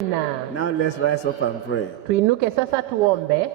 Now let's rise up and pray. Tuinuke sasa tuombe.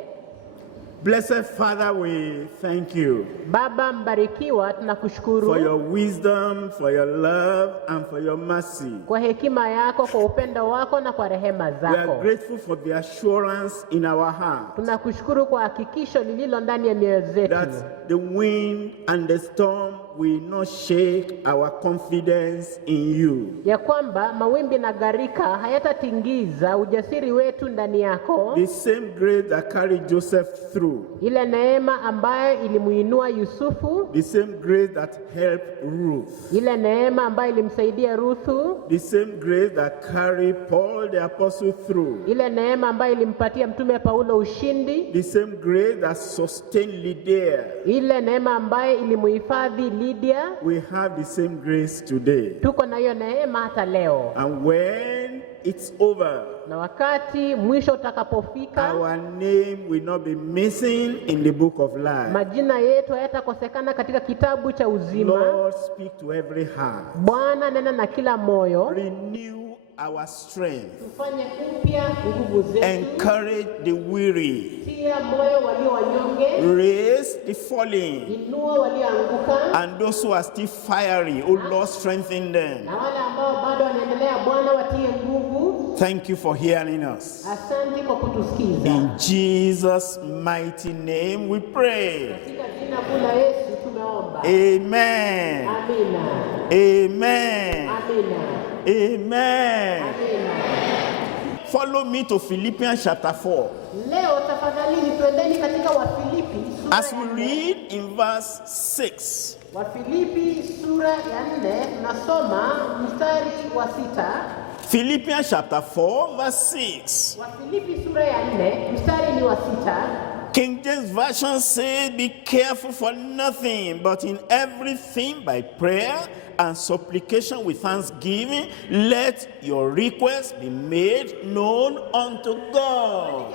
Blessed Father, we thank you. Baba mbarikiwa, tunakushukuru for your wisdom, for your love, and for your mercy. Kwa hekima yako, kwa upendo wako na kwa rehema zako. We are grateful for the assurance in our heart. Tunakushukuru kwa hakikisho lililo ndani ya mioyo zetu. That the wind and the storm will not shake our confidence in you. Ya kwamba mawimbi na gharika hayatatingiza ujasiri wetu ndani yako. The same grace that carried Joseph through. Ile neema ambayo ilimuinua Yusufu. The same grace that helped Ruth. Ile neema ambayo ilimsaidia Ruthu. The same grace that carried Paul the apostle through. Ile neema ambayo ilimpatia mtume Paulo ushindi. The same grace that sustained Lydia. Ile neema ambayo ilimuhifadhi Lydia. We have the same grace today. Tuko na hiyo neema hata leo. And when it's over, na wakati mwisho utakapofika, our name will not be missing in the book of life. Majina yetu hayatakosekana katika kitabu cha uzima. Lord, speak to every heart. Bwana, nena na kila moyo. Renew our strength. Tufanye upya nguvu zetu. Encourage the weary. Tia moyo walio wanyonge. Raise the falling. Inua walioanguka. And those who are still fiery, oh Lord, strengthen them. Na wale ambao bado wanaendelea, Bwana watie nguvu. Thank you for hearing us. Asante kwa kutusikiza. In Jesus' mighty name we pray. Katika jina kuu la Yesu tumeomba. Amen. Amina. Amen. Amina. Amen. Amina. Follow me to Philippians chapter 4. Leo tafadhali tuendeni katika Wafilipi sura as we read in verse 6. Wafilipi sura ya 4 nasoma mstari wa 6. Philippians chapter 4 verse 6. Wafilipi sura ya 4 mstari ni wa 6. King James Version says, be careful for nothing, but in everything by prayer and supplication with thanksgiving, let your requests be made known unto God.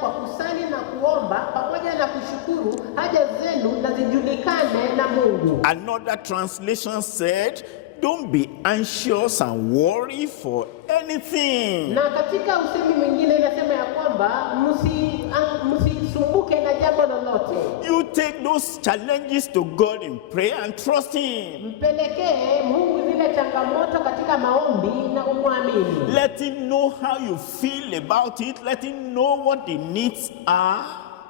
Kwa kusali na kuomba pamoja na kushukuru haja zenu na zijulikane na Mungu. Another translation said, don't be anxious and worry for anything. Na katika usemi mwingine inasema ya kwamba msisumbuke na jambo lolote. You take those challenges to God in prayer and trust him. Mpelekee Mungu zile changamoto katika maombi na umwamini. Let him know how you feel about it. Let him know what the needs are.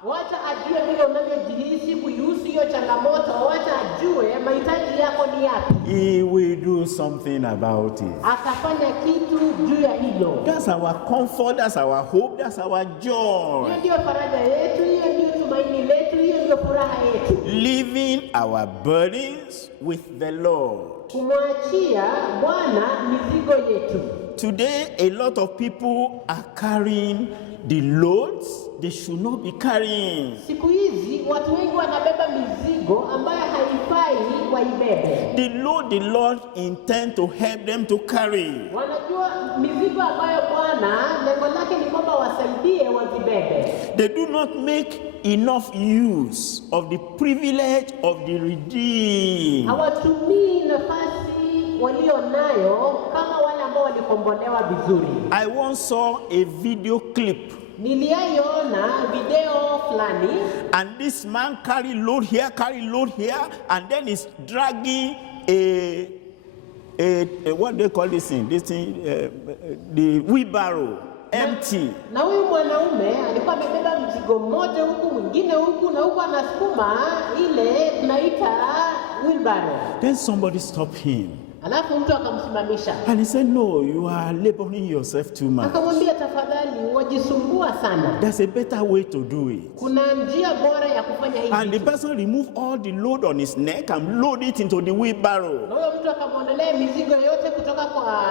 Wacha ajue vile unavyojihisi kuhusu hiyo changamoto. Wacha ajue mahitaji yako ni yapi. He will do something about it. Atafanya kitu juu ya hilo. That's our comfort, that's our hope, that's our joy. Hiyo ndio faraja yetu, hiyo ndio tumaini letu, hiyo ndio furaha yetu. Leaving our burdens with the Lord. Kumwachia Bwana mizigo yetu. Today a lot of people are carrying the loads they should not be carrying. Siku hizi watu wengi wanabeba mizigo ambayo haifai waibebe. The load the Lord intend to help them to carry. Wanajua mizigo ambayo Bwana lengo lake ni kwamba wasaidie wazibebe. They do not make enough use of the privilege of the redeemed. Hawatumii nafasi walio nayo kama wale ambao walikombolewa vizuri. I once saw a video clip. Niliona video fulani. And this man carry load here, and then he's dragging a what they call this thing? The wheelbarrow, empty. Na huyu mwanaume alikuwa amebeba mzigo mmoja huku mwingine huku na huku anasukuma ile tunaita wheelbarrow. Then somebody stopped him. Alafu mtu akamsimamisha. And he said, no, you are laboring yourself too much. Akamwambia, tafadhali wajisumbua sana. There's a better way to do it. Kuna njia bora ya kufanya hivi. And the person removed all the load on his neck and load it into the wheelbarrow. Huyo mtu akamwondolea mizigo yote kutoka kwa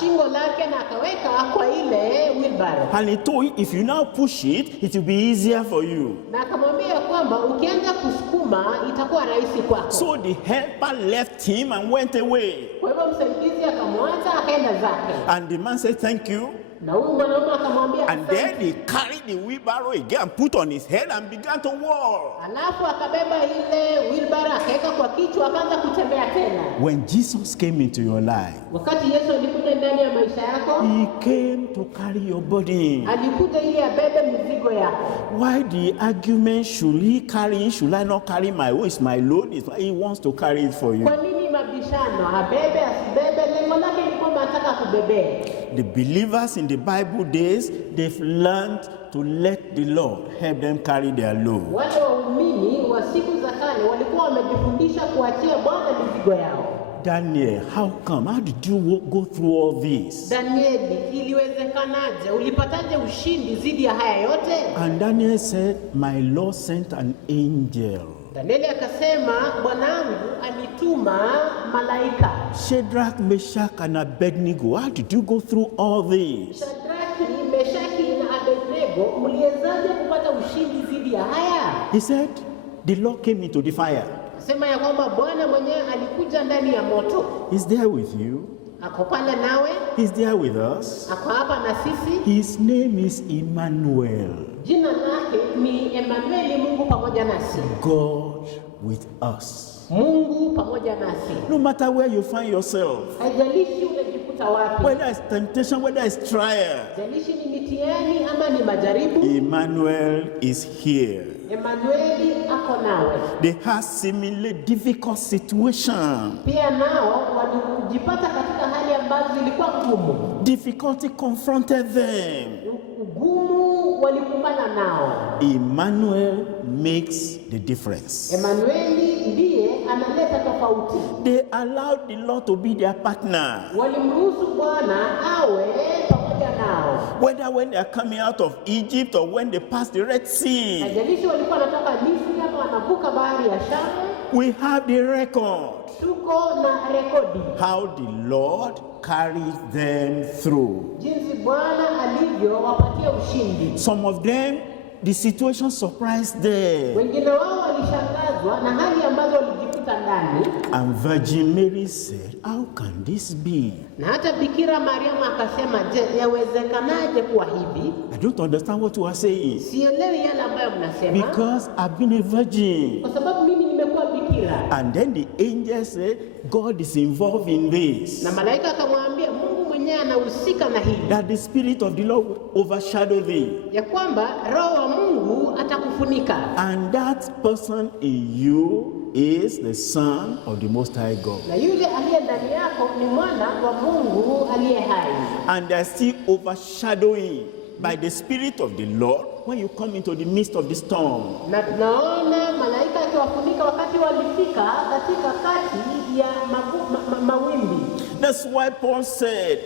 shingo lake na akaweka kwa ile wheelbarrow. And he told him, if you now push it, it will be easier for you. Na akamwambia kwamba ukianza kusukuma itakuwa rahisi kwako. So the helper left him and went away. Kwa hivyo msaidizi akamwacha akaenda zake. And the man said, thank you. Na huyu mwanaume akamwambia And then he carried the wheelbarrow again and put on his head and began to walk. alafu akabeba ile wheelbarrow akaweka kwa kichwa akaanza kutembea tena. When Jesus came into your life, Wakati Yesu alikuja ndani ya maisha yako, he came to carry your burden. alikuja ili abebe mizigo yako. Why the argument? Should he carry? Should I not carry? My own is my load. He wants to carry it for you. Kwa nini mabishano? Abebe asibebe, lengo lake ni kwamba anataka kubebea. The believers in the Bible days, they've learned to let the Lord help them carry their load. Wale waumini wa siku za kale walikuwa wamejifundisha kuachia Bwana mizigo yao. Daniel, how come? How did you go through all this? Danieli, iliwezekanaje? Ulipataje ushindi dhidi ya haya yote? And Daniel said, my Lord sent an angel. Danieli akasema, Bwanangu alituma malaika. Shadrach, Meshach, and Abednego, how did you go through all this? Shadraki, Meshaki na Abednego, mliezaje kupata ushindi dhidi ya haya? He said, the Lord came into the fire. Sema ya kwamba Bwana mwenyewe alikuja ndani ya moto. He's there with you. Ako pale nawe. He's there with us. Ako hapa na sisi. His name is Emmanuel. Jina lake ni Emmanuel, Mungu pamoja nasi. God with us. Mungu pamoja nasi. No matter where you find yourself, Haijalishi unajikuta wapi. whether it's temptation, whether it's trial, Haijalishi ni mitihani ama ni majaribu. Emmanuel is here. Emmanueli ako nawe. They had similar difficult situation. Pia nao walijipata katika hali ambazo zilikuwa ngumu. Difficulty confronted them. Ugumu walikumbana nao. Emmanuel makes the difference. Emmanueli ndiye analeta tofauti. They allowed the Lord to be their partner. Walimruhusu Bwana awe pamoja nao. Whether when they are coming out of Egypt or when they pass the Red Sea, Haijalishi walikuwa wanatoka Misri ama wanavuka bahari ya Shamu. we have the record. Tuko na rekodi How the Lord carried them through. jinsi Bwana alivyowapatia ushindi. Some of them, the situation surprised them. Wengine wao walishangazwa na hali ambazo walijikuta ndani. And Virgin Mary said, how can this be? Na hata Bikira Mariamu akasema, je, yawezekanaje kuwa hivi? I don't understand what you are saying. Sielewi yale ambayo mnasema. Because I've been a virgin. Kwa sababu mimi nimekuwa bikira. And then the angel said, God is involved in this. Na malaika akamwambia Mungu mwenyewe anahusika na hili. That the Spirit of the Lord will overshadow thee. Ya kwamba Roho wa Mungu atakufunika. And that person in you is the Son of the Most High God. Na yule aliye ndani yako ni mwana wa Mungu aliye hai. And they're still overshadowing by the Spirit of the Lord when you come into the midst of the storm. Na tunaona malaika akiwafunika wakati walifika katika kati ya mawimbi. That's why Paul said,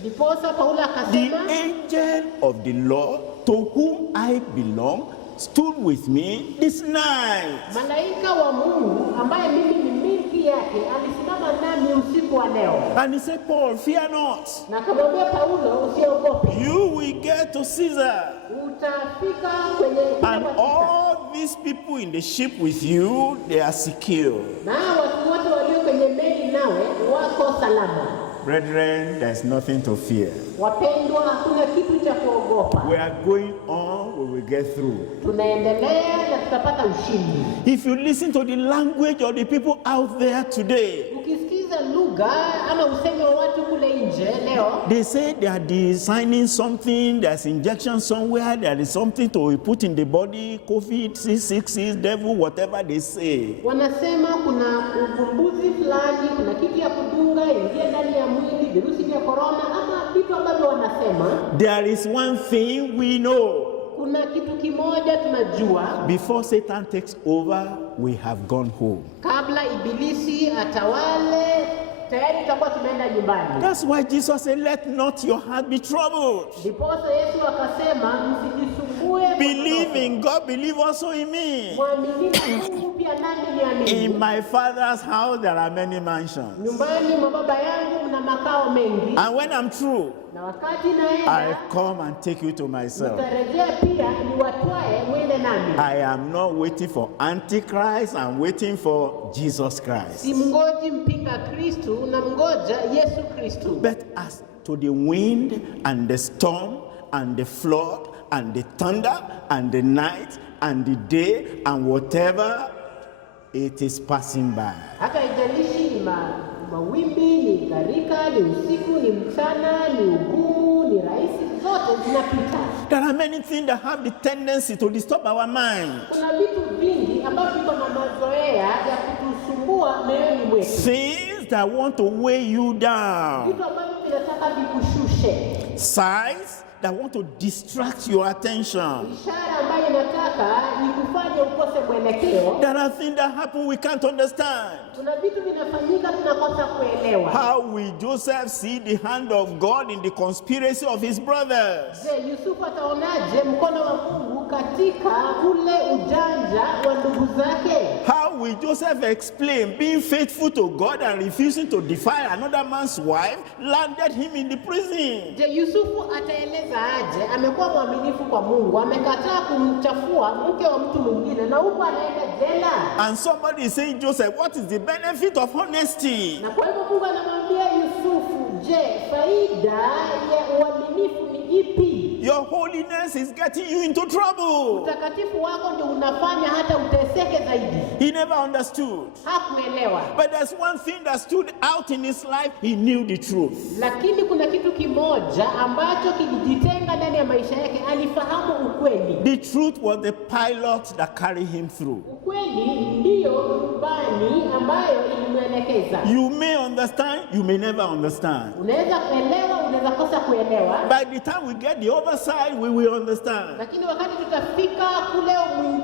Ndiposa Paulo the akasema, angel of the Lord to whom I belong stood with me this night. malaika wa Mungu ambaye mimi ni milki yake alisimama nami usiku wa leo. And he said, Paul, fear not. Na akamwambia Paulo, usiogope. You will get to Caesar. Utafika kwenye And all these people in the ship with you, they are secure. na watu wote walio kwenye meli nawe wako salama. Brethren, there's nothing to fear. Wapendwa, hakuna kitu cha kuogopa. We are going on, we will get through. Tunaendelea na tutapata ushindi. If you listen to the language of the people out there today, Ukisikiza lugha ama usemi wa watu kule nje leo, they say they are designing something, there's injection somewhere, there is something to put in the body, COVID, 666, devil, whatever they say. wanasema kuna uvumbuzi fulani, kuna kitu ya kudunga ingia ndani ya mwili, virusi vya corona ama vitu ambavyo wanasema. There is one thing we know. Kuna kitu kimoja tunajua, Before Satan takes over, we have gone home. kabla ibilisi atawale tayari tutakuwa tumeenda nyumbani. That's why Jesus said, let not your heart be troubled. Ndiposa Yesu akasema msijisumbue. Believe in God, believe also in me. Mwamini Mungu pia nami niamini. In my Father's house there are many mansions. Nyumbani mwa baba yangu mna makao mengi. And when I'm through, Na wakati I naenda come and take you to myself. nitarejea pia niwatwae mwende nami. I am not waiting for Antichrist, I'm waiting for Jesus Christ. Simngoji mpinga Kristu na mngoja Yesu Kristu. But as to the wind and the storm and the flood and the thunder and the night and the day and whatever it is passing by. Hata haijalishi ni mawimbi, ni gharika, ni usiku, ni mchana, ni ugumu, ni rahisi, zote zinapita. There are many things that have the tendency to disturb our mind. Kuna vitu vingi ambavyo viko na mazoea ya kutusumbua mioyoni mwetu. Things that want to weigh you down. Vitu ambavyo vinataka vikushushe. Signs that want to distract your attention. Ishara ambayo inataka ikufanye ukose mwelekeo. There are things that happen we can't understand. Kuna vitu vinafanyika tunakosa kuelewa. How will Joseph see the hand of God in the conspiracy of his brothers? Je, Yusufu ataonaje mkono wa Mungu katika ule ujanja wa ndugu zake? How will Joseph explain being faithful to God and refusing to defile another man's wife landed him in the prison? Je, Yusufu ataeleza aje amekuwa mwaminifu kwa Mungu, amekataa kumchafua mke wa mtu mwingine na huko anaenda jela? And somebody is saying, Joseph, what is the benefit of honesty? Na kwa hivyo Mungu anamwambia Yusufu, je, faida ya uaminifu ni ipi? Your holiness is getting you into trouble. Utakatifu wako ndio unafanya hata uteseke zaidi. He never understood. Hakuelewa. But there's one thing that stood out in his life. He knew the truth. Lakini kuna kitu kimoja ambacho kilijitenga ndani ya maisha yake, alifahamu ukweli. The truth was the pilot that carried him through. Ukweli ndio rubani ambayo ilimwelekeza. You may understand, you may never understand. Unaweza kuelewa, unaweza kosa kuelewa. By the time we get the other side, we will understand. Lakini wakati tutafika kule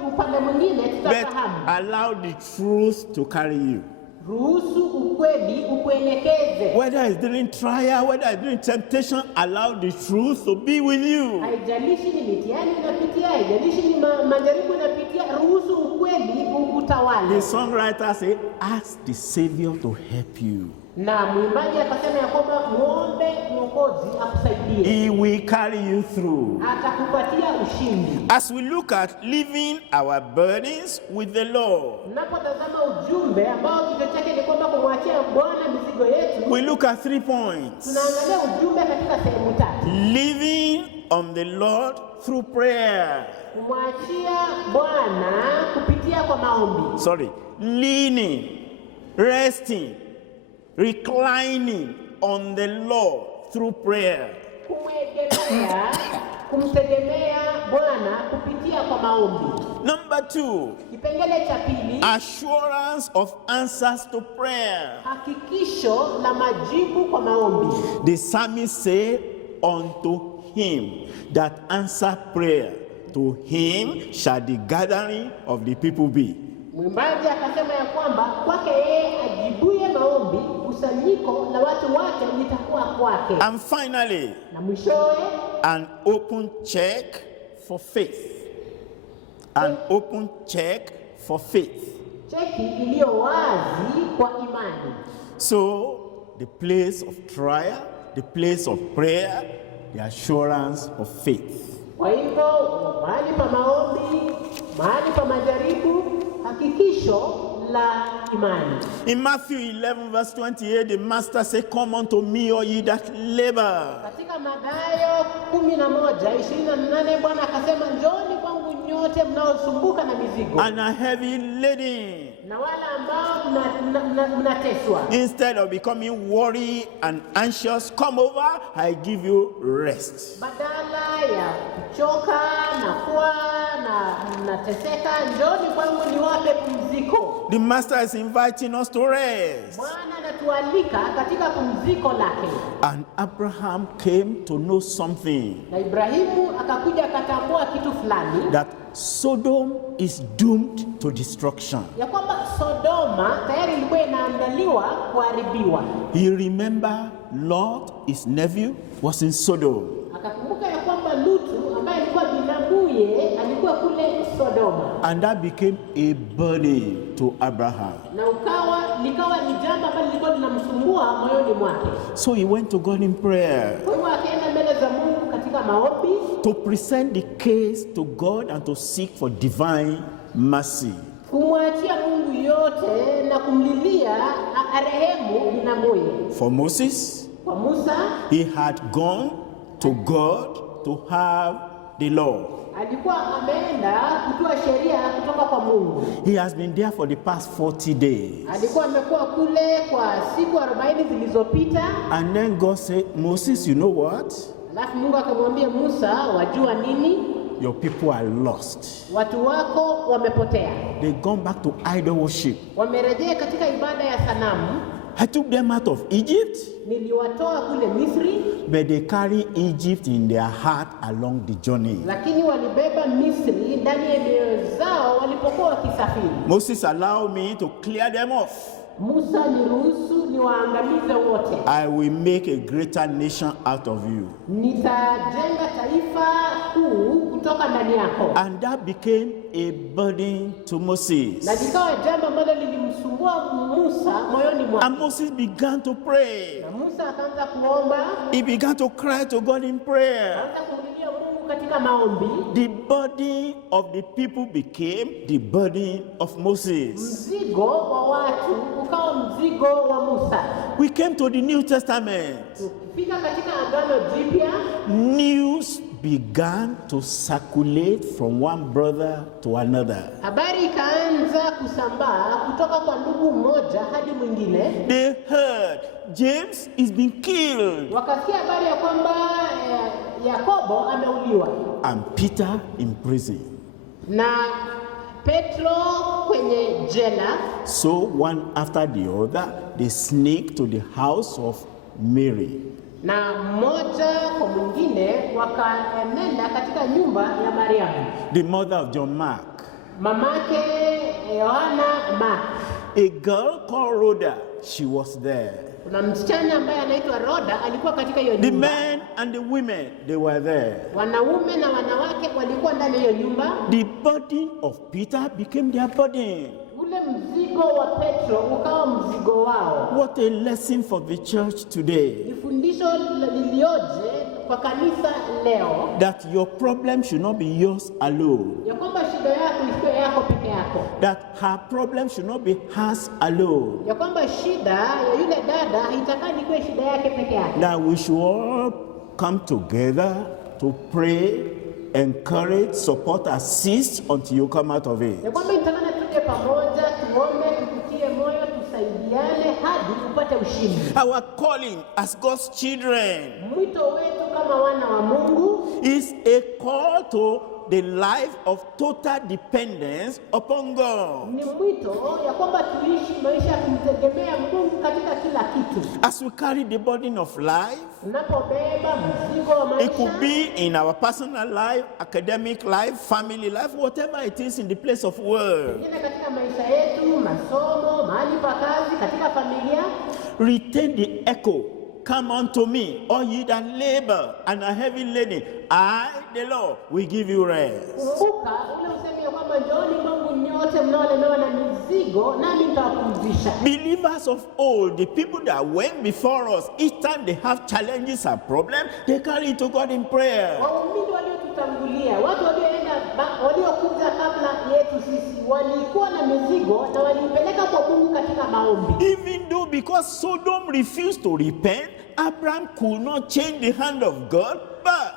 upande mwingine But tutafahamu. allow the truth to carry you. Ruhusu ukweli ukuelekeze. Whether it's during trial, whether it's during temptation, allow the truth to be with you. Haijalishi ni mitihani unapitia, haijalishi ni majaribu unapitia, ruhusu ukweli ukutawale. The songwriter said, ask the Savior to help you. Na mwimbaji akasema ya kwamba muombe Mwokozi akusaidie. He will carry you through. Atakupatia ushindi. As we look at leaving our burdens with the Lord, Tunapotazama ujumbe ambao kichwa chake ni kwamba kumwachia Bwana mizigo yetu, we look at 3 points. tunaangalia ujumbe katika sehemu 3. Living on the Lord through prayer. Kumwachia Bwana kupitia kwa maombi. Leaning, resting, reclining on the Lord through prayer. Kumtegemea Bwana kupitia kwa maombi. Number 2, Kipengele cha pili, assurance of answers to prayer. hakikisho la majibu kwa maombi. The psalmist said, unto him that answer prayer, to him shall the gathering of the people be. Mwimbaji akasema ya kwamba kwake yeye ajibuye maombi, kusanyiko la watu wake litakuwa kwake. And finally, Na mwishowe, an open check for faith. An open check for faith. cheki iliyo wazi kwa imani. So, the place of trial, the place of prayer, the assurance of faith. Kwa hivyo, mahali pa maombi, mahali pa majaribu, hakikisho la imani. In Matthew 11 verse 28, the master said, come unto me, all ye that labor. Katika Mathayo 11:28 Bwana akasema, njooni kwangu nyote mnaosumbuka na mizigo, And a heavy laden. na wale ambao mnateswa. Instead of becoming worried and anxious, come over, I give you rest. Badala ya kuchoka na kuwa na mnateseka, njooni kwangu niwape pumziko. The master is inviting us to rest. Bwana anatualika katika pumziko lake. And Abraham came to know something, Na Ibrahimu akakuja akatambua kitu fulani, that Sodom is doomed to destruction. ya kwamba Sodoma tayari ilikuwa inaandaliwa kuharibiwa. He remembered Lot, his nephew, was in Sodom. Akakumbuka ya kwamba Lutu ambaye alikuwa binamuye alikuwa kule Sodoma. And that became a burden to Abraham. Na likawa ni jambo ambalo lilikuwa linamsumbua moyoni mwake. So he went to God in prayer Kwa hiyo akaenda mbele za Mungu katika maombi, to present the case to God and to seek for divine mercy. kumwachia Mungu yote na kumlilia arehemu binamuye. For Moses, Kwa Musa. He had gone to God to have the law. Alikuwa ameenda kutoa sheria kutoka kwa Mungu. He has been there for the past 40 days. Alikuwa amekuwa kule kwa siku 40 zilizopita. And then God said, Moses, you know what? Alafu Mungu akamwambia Musa, wajua nini? Your people are lost. Watu wako wamepotea. They gone back to idol worship. Wamerejea katika ibada ya sanamu. I took them out of Egypt. Niliwatoa kule Misri. But they carry Egypt in their heart along the journey. Lakini walibeba Misri ndani ya mioyo zao walipokuwa wakisafiri. Moses allowed me to clear them off. Musa, niruhusu niwaangamize wote. I will make a greater nation out of you. Nitajenga taifa kuu kutoka ndani yako. And that became a burden to Moses. Na likawa jambo ambalo lilimsumbua Musa moyoni mwake. And Moses began to pray. Na Musa akaanza kuomba. He began to cry to God in prayer. Akaanza kumlilia Mungu katika maombi. The burden of the people became the burden of Moses. Mzigo wa watu ukawa mzigo wa Musa. We came to the New Testament. Tukifika katika Agano Jipya, news began to circulate from one brother to another. Habari ikaanza kusambaa kutoka kwa ndugu mmoja hadi mwingine. They heard James is being killed. Wakasikia habari ya kwamba Yakobo ameuliwa. And Peter in prison. Na Petro kwenye jela. So one after the other, they sneaked to the house of Mary. Na mmoja kwa mwingine wakaenenda katika nyumba ya Mariamu, the mother of John Mark. Mamake Yohana Mark. A girl called Rhoda, she was there. Kuna msichana ambaye anaitwa Rhoda alikuwa katika hiyo The nyumba. men and the women, they were there. Wanaume na wanawake walikuwa ndani ya hiyo nyumba. The burden of Peter became their burden. Ule mzigo wa Petro ukawa mzigo wao. What a lesson for the church today. Ni fundisho lilioje kwa kanisa leo. That your problem should not be yours alone. Ya kwamba shida yako isiwe yako peke yako. That her problem should not be hers alone. Ya kwamba shida ya yule dada haitakani kuwa shida yake peke yake. That we should all come together to pray, encourage, support, assist until you come out of it. Ya kwamba nitakana tuje pamoja, tuombe, tukutie moyo, tusaidiane hadi upate ushindi. Our calling as God's children Mwito wetu kama wana wa Mungu is a call to the life of total dependence upon God. ni mwito ya kwamba tuishi maisha ya kumtegemea Mungu katika kila kitu. As we carry the burden of life, Tunapobeba mzigo wa it could maisha, be in our personal life, academic life, family life, whatever it is in the place of work. ingine katika maisha yetu, masomo, mahali pa kazi, katika familia. Retain the echo. Come unto me, all ye that labor and are heavy laden, I, the Lord, will give you rest. Kumbuka ule usemi ya kwamba njooni kwangu nyote mnaolemewa na mizigo nami nitawapumzisha. Believers of old, the people that went before us, each time they have challenges and problems, they carry it to God in prayer. Waumini waliotutangulia, watu waliokuja kabla yetu sisi, walikuwa na mizigo na walipeleka kwa Mungu katika maombi. Even though because Sodom refused to repent, Abraham could not change the hand of God, but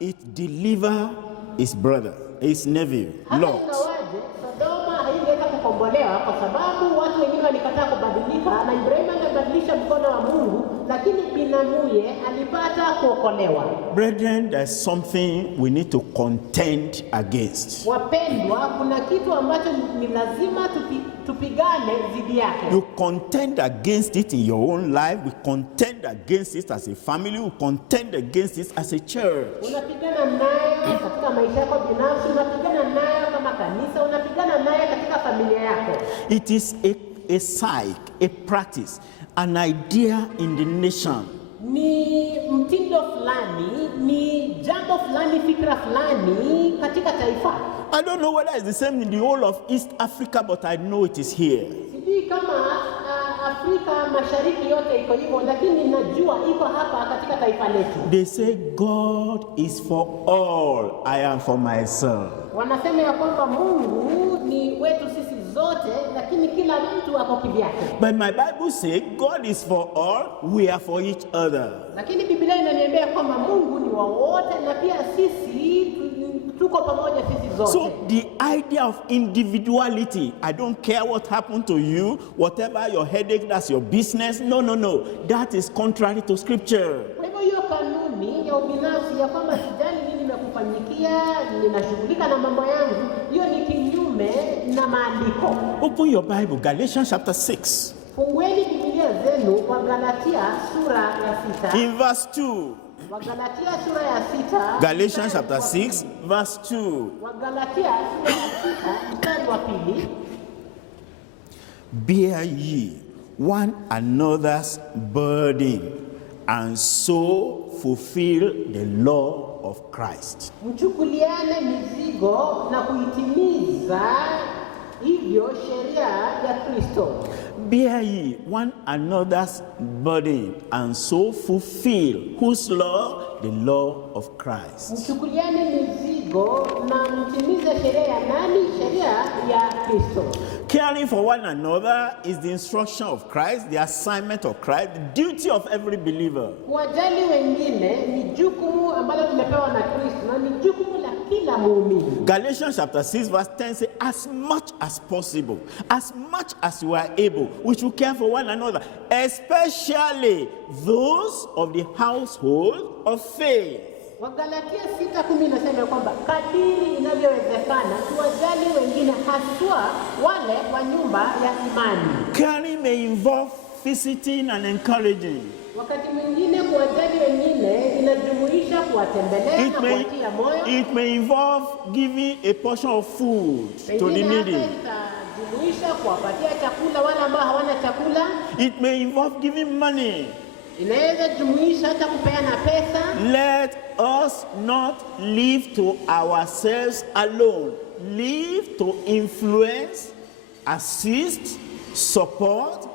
it delivered his brother, his nephew, Hata Lot. ingawaje Sodoma haingeweza kukombolewa kwa sababu watu wengine walikataa kubadilika, na Ibrahimu amebadilisha mkono wa Mungu, lakini binamuye alipata kuokolewa. Brethren, there's something we need to contend against. Wapendwa, kuna kitu ambacho ni lazima tupigane dhidi yake. You contend against it in your own life. We contend against it as a family. We contend against it as a church. Unapigana nayo katika maisha yako binafsi, unapigana nayo kama kanisa, unapigana nayo katika familia yako. It is a psyche, a practice, an idea in the nation. Ni mtindo fulani, ni jambo fulani, fikra fulani katika taifa. I don't know whether it's the same in the whole of East Africa, but I know it is here. Sijui kama Afrika Mashariki yote iko hivyo, lakini najua iko hapa katika taifa letu. They say God is for all, I am for myself. Wanasema ya kwamba Mungu ni wetu sisi zote, lakini kila mtu ako kivyake. But my Bible says God is for all, we are for each other. Lakini Biblia inaniambia kwamba Mungu ni wa wote na pia sisi tuko pamoja sisi zote. So the idea of individuality, I don't care what happened to you, whatever your headache, that's your business. No. That is contrary to scripture. Kwa hivyo hiyo kanuni ya ubinafsi ya kwamba sijali nini nimekufanyikia, ninashughulika na mambo yangu, hiyo ni kinyume na maandiko. Open your Bible, Galatians chapter 6. Fungueni Biblia zenu kwa Galatia sura ya 6. In verse 2. Wagalatia sura ya 6. Galatians chapter 6 verse 2. Wagalatia sura ya 6 mstari wa 2. Bear ye one another's burden, and so fulfill the law of Christ. Mchukuliane mizigo na kuitimiza hivyo sheria ya Kristo. Bear ye one another's burden, and so fulfill whose law? The law of Christ. Mchukuliane mizigo na mtimize sheria ya nani? Sheria ya Kristo. Caring for one another is the instruction of Christ, the assignment of Christ, the duty of every believer. Kuwajali wengine ni jukumu ambalo tumepewa na Kristo na ni jukumu la kila muumini. Galatians chapter 6 verse 10 says, as much as possible, as much as we are able, we should care for one another, especially those of the household of faith. Wagalatia 6:10 nasema kwamba kadiri inavyowezekana tuwajali wengine, haswa wale wa nyumba ya imani. Caring may involve visiting and encouraging. Wakati mwingine kuwajali wengine inajumuisha kuwatembelea na kuwatia moyo. It may involve giving a portion of food to the needy. Itajumuisha kuwapatia chakula wale ambao hawana chakula. It may involve giving money. Inaweza jumuisha hata kupeana pesa. Let us not live to ourselves alone. Live to influence, assist, support,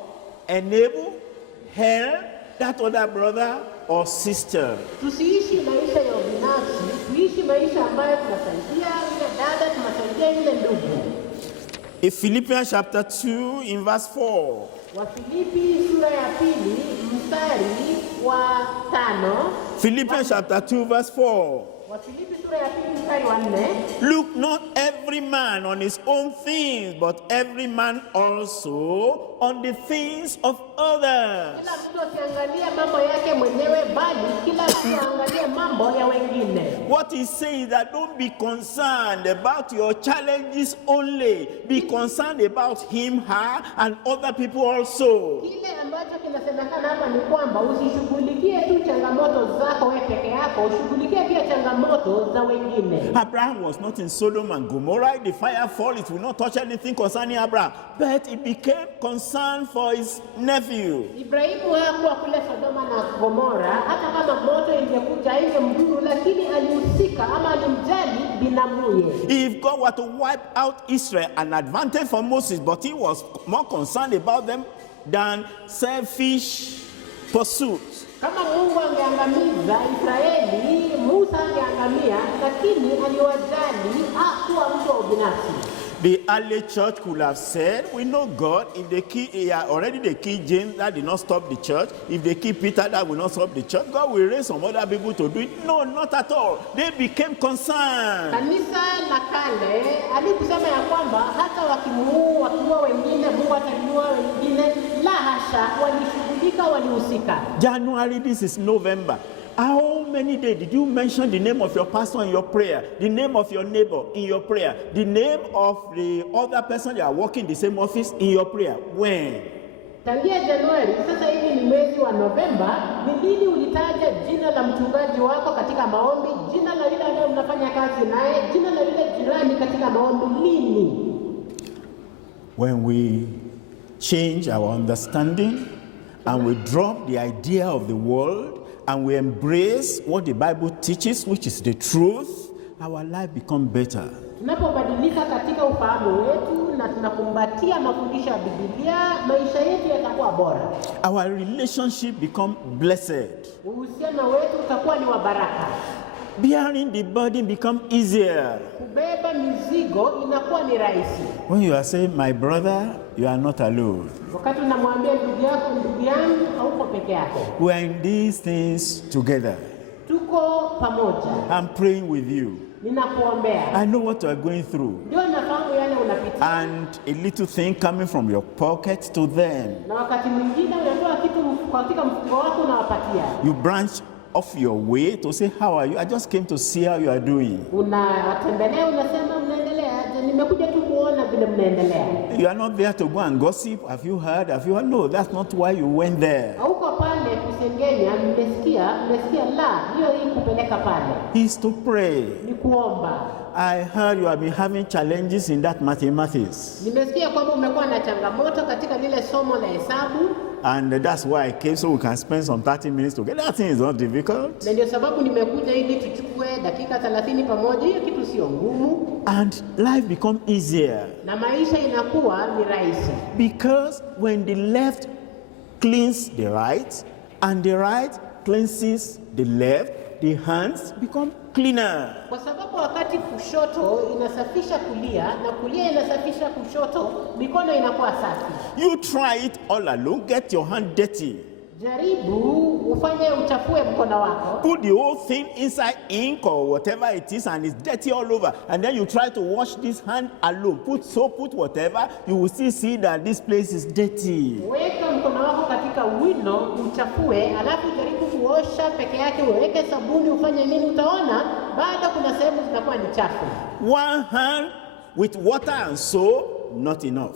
enable, help that other brother or sister. Tusiishi maisha ya binafsi, tuishi maisha ambayo tunasaidia yule dada, tunasaidia yule ndugu. In Philippians chapter 2 in verse 4. Wafilipi sura ya 2 mstari wa 5. Philippians chapter 2 verse 4. Wafilipi sura ya 2 mstari wa 4. Look not every man on his own things, but every man also on the things of others. Kila mtu asiangalie mambo yake mwenyewe, bali kila mtu aangalie mambo ya wengine. What he says that don't be concerned about your challenges only. Be concerned about him, her, and other people also. Kile ambacho kinasemekana hapa ni kwamba usishughulikie tu changamoto zako wewe peke yako, ushughulikie pia changamoto za wengine. Abraham was not in Sodom and Gomorrah. The fire fall, it will not touch anything concerning Abraham. But he became concerned for his nephew. Ibrahimu hakuwa kule Sodoma na Gomora, hata kama moto ingekuja ingemdhuru, lakini alihusika ama alimjali binamuye. If God were to wipe out Israel, an advantage for Moses, but he was more concerned about them than selfish pursuits. Kama Mungu angeangamiza Israeli, Musa angeangamia, lakini aliwajali hakuwa mtu wa ubinafsi. The early church could have said, we know God. If they kill, already they killed James, that did not stop the church. If they kill Peter, that will not stop the church. God will raise some other people to do it. No, not at all. They became concerned. Kanisa la kale alikusema ya kwamba hata wakimuua wengine, Mungu atainua wengine. La hasha, walishughulika, walihusika. January, this is November. How many days did you mention the name of your pastor in your prayer, the name of your neighbor in your prayer, the name of the other person you are working the same office in your prayer? When? Tangia Januari, sasa hivi ni mwezi wa Novemba, ni lini ulitaja jina la mchungaji wako katika maombi, jina la yule ambaye mnafanya kazi naye, jina la yule jirani katika maombi, lini? When we change our understanding and we drop the idea of the world and we embrace what the Bible teaches, which is the truth, our life becomes better. Tunapobadilika katika ufahamu wetu na tunakumbatia mafundisho ya Biblia, maisha yetu yatakuwa bora. Our relationship become blessed. Uhusiano wetu utakuwa ni wa baraka. Bearing the burden become easier. Kubeba mizigo inakuwa ni rahisi. When you are saying, my brother, you are not alone. Wakati unamwambia ndugu yako, ndugu yangu, hauko peke yako. We are in these things together. Tuko pamoja. I'm praying with you. Ninakuombea. I know what you are going through. Ndio nafahamu yale unapitia. And a little thing coming from your pocket to them. Na wakati mwingine unatoa kitu katika mfuko wako unawapatia. You branch off your way to say, how are you? I just came to see how you are doing. Unatembelea, unasema mnaendelea, nimekuja tu kuona vile mnaendelea. You are not there to go and gossip. Have you heard? Have you heard? No, that's not why you went there. Hauko pale kusengenya, mmesikia, la, hiyo hii kupeleka pale. He's to pray. Ni kuomba. I heard you have been having challenges in that mathematics. Nimesikia kwamba umekuwa na changamoto katika lile somo la hesabu. And that's why I came, so we can spend some 30 minutes together. That thing is not difficult. Na ndio sababu nimekuja ili tuchukue dakika 30 pamoja. Hiyo kitu sio ngumu. And life become easier. Na maisha inakuwa ni rahisi. Because when the left cleans the right, and the right cleanses the left, the hands become cleaner. Kwa sababu wakati kushoto inasafisha kulia na kulia inasafisha kushoto, mikono inakuwa safi. You try it all alone, get your hand dirty. Jaribu ufanye uchafue mkono wako. Put the whole thing inside ink or whatever it is and it's dirty all over. And then you try to wash this hand alone. Put soap, put whatever. You will still see that this place is dirty. Weka mkono wako katika wino uchafue, alafu jaribu kuosha peke yake, uweke sabuni, ufanye nini, utaona bado kuna sehemu zinakuwa ni chafu. One hand with water and soap, not enough.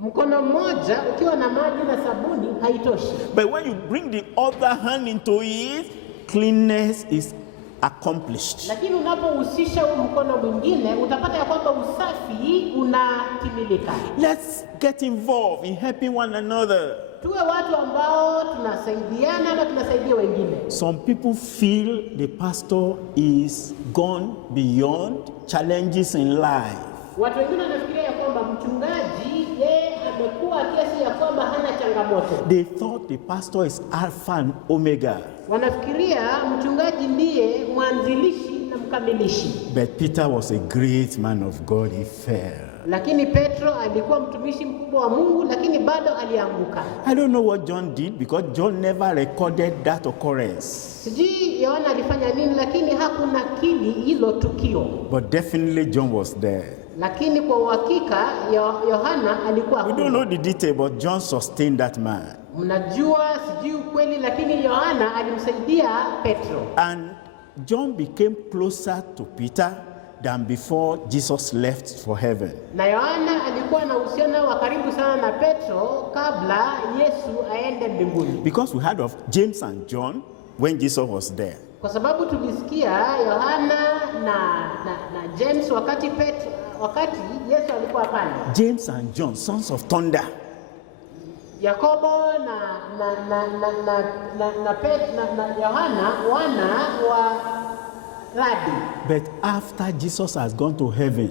Mkono mmoja ukiwa na maji na sabuni haitoshi. But when you bring the other hand into it, cleanness is accomplished. Lakini unapohusisha mkono mwingine utapata ya kwamba usafi unatimilika. Let's get involved in helping one another. Tuwe watu ambao tunasaidiana na tunasaidia wengine. Some people feel the pastor is gone beyond challenges in life. Watu wengine wanafikiria ya kwamba mchungaji yeye amekuwa kiasi ya kwamba hana changamoto. They thought the pastor is Alpha and Omega. Wanafikiria mchungaji ndiye mwanzilishi na mkamilishi. But Peter was a great man of God. He fell. Lakini Petro alikuwa mtumishi mkubwa wa Mungu, lakini bado alianguka. I don't know what John did because John never recorded that occurrence. Sijui Yohana alifanya nini, lakini hakuna kili hilo tukio. But definitely John was there. Lakini kwa uhakika Yohana alikuwa. We don't know the detail, but John sustained that man. Mnajua sijui ukweli, lakini Yohana alimsaidia Petro. And John became closer to Peter than before Jesus left for heaven. Na Yohana alikuwa na uhusiano wa karibu sana na Petro kabla Yesu aende mbinguni. Because we heard of James and John when Jesus was there. Kwa sababu tulisikia Yohana na James wakati Yesu alikuwa pale. James and John, sons of thunder. Yakobo na Yohana wana wa radi. But after Jesus has gone to heaven,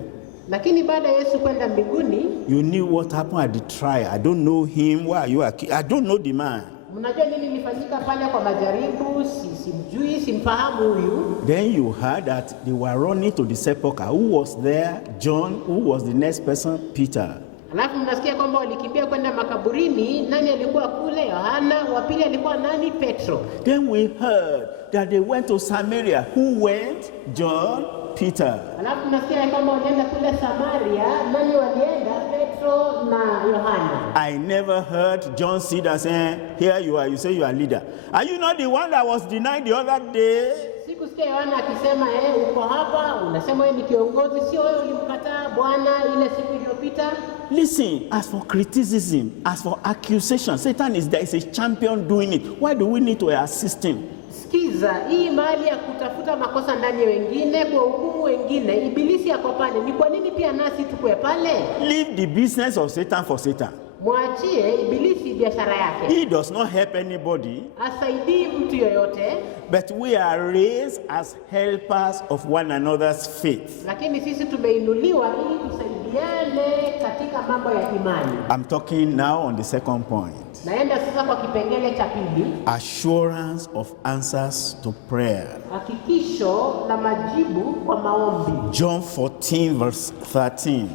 lakini baada Yesu kwenda mbinguni, you knew what happened at the trial. I don't know him. Why are you? I don't know the man. Mnajua nini lifanyika pale kwa majaribu? Simjui, simfahamu huyu. Then you heard that they were running to the sepulchre. Who was there? John. Who was the next person? Peter. Alafu mnasikia kwamba walikimbia kwenda makaburini. Nani alikuwa kule? Yohana. Wa pili alikuwa nani? Petro. Then we heard that they went to Samaria. Who went? John, Peter. Alafu mnasikia kwamba walienda kule Samaria. Nani walienda? Petro na Yohana. I never heard John sit and say, here you are, you say you are leader. Are you not the one that was denied the other day? Sikusikia Yohana akisema uko hapa, unasema wewe ni kiongozi, sio wewe ulimkataa Bwana ile siku iliyopita. Listen, as for criticism, as for accusation, Satan is there, is a champion doing it. Why do we need to assist him? Sikiza, hii mali ya kutafuta makosa ndani ya wengine, kwa hukumu wengine, ibilisi yako pale. Ni kwa nini pia nasi tukue pale? Leave the business of Satan for Satan. Mwachie ibilisi biashara yake. He does not help anybody. Asaidii mtu yoyote. But we are raised as helpers of one another's faith. Lakini sisi tumeinuliwa ili tusaidie tusaidiane katika mambo ya imani. I'm talking now on the second point. Naenda sasa kwa kipengele cha pili. Assurance of answers to prayer. Hakikisho la majibu kwa maombi. John 14 verse 13.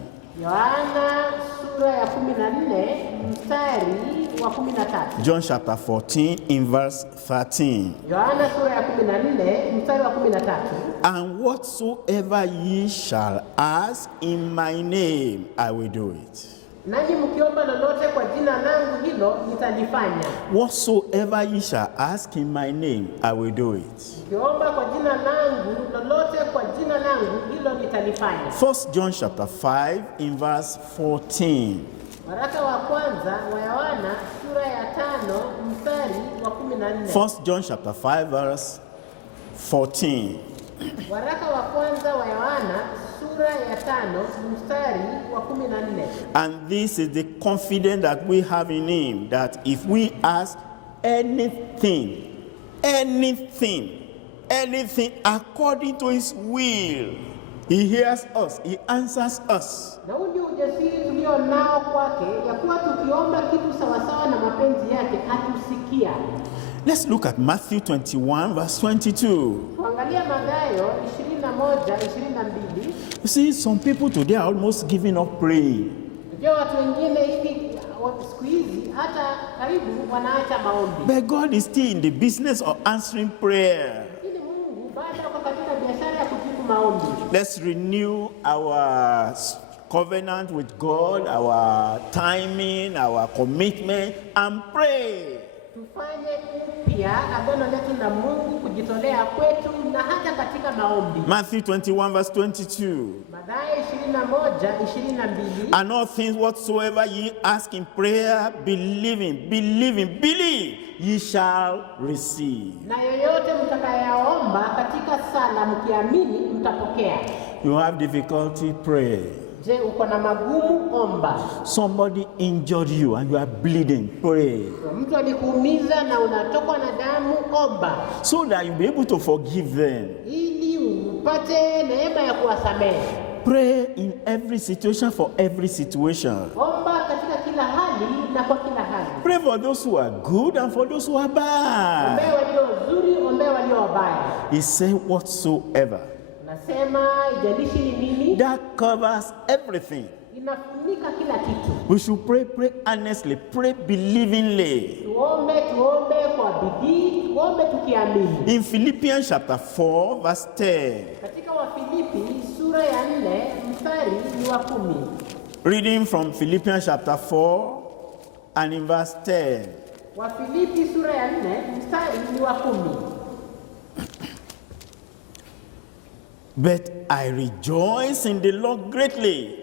Yohana sura ya 14 mstari wa 13. John chapter 14 in verse 13. Yohana sura ya 14 mstari wa 13. And whatsoever ye shall ask in my name, I will do it. Nanyi mkiomba lolote kwa jina langu hilo nitalifanya. Whatsoever ye shall ask in my name, I will do it. Mkiomba kwa jina langu lolote kwa jina langu hilo nitalifanya. 1 John chapter 5 in verse 14. Waraka wa kwanza wa Yohana sura ya 5 mstari wa 14. 1 John chapter 5 verse 14. Waraka wa kwanza wa Yohana sura ya 5 mstari wa 14. And this is the confidence that we have in him, that if we ask anything according to his will, he hears us, he answers us. Na huu ndio ujasiri tulio nao kwake, ya kuwa tukiomba kitu sawasawa na mapenzi yake atusikia. Let's look at Matthew 21 verse 22. Tuangalia Mathayo 21:22. You see, some people today are almost giving up praying. Ndio watu wengine hivi siku hizi hata karibu wanaacha maombi. But God is still in the business of answering prayer. Ili Mungu bado yuko katika biashara ya kujibu maombi. Let's renew our covenant with God, our timing, our commitment, and pray. Tufanye upya agano letu na Mungu, kujitolea kwetu na hata katika maombi. Matthew 21 verse 22. Mathayo 21:22. And all things whatsoever ye ask in prayer, believe, ye shall receive. Na yoyote mtakayaomba katika sala mkiamini mtapokea. You have difficulty, pray. Je, uko na magumu? Omba. Somebody injured you and you are bleeding, pray. Mtu alikuumiza na unatokwa na damu, omba. So that you'll be able to forgive them. Ili upate neema ya kuwasamehe. Pray in every situation for every situation. Omba katika kila hali na kwa kila hali. Pray for those who are good and for those who are bad. Ombea walio wazuri, ombea walio wabaya. He said whatsoever. Nasema ijalishi ni nini? That covers everything. Inafunika kila kitu. We should pray earnestly, pray believingly. Tuombe kwa bidii, tuombe tukiamini. In Philippians chapter 4 verse 10. Katika Wafilipi sura ya 4 mstari ni wa 10. Reading from Philippians chapter 4 and in verse 10. Wafilipi sura ya 4 mstari ni wa 10. But I rejoice in the Lord greatly,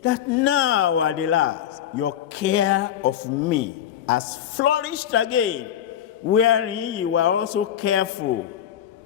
that now at the last your care of me has flourished again, wherein you were also careful,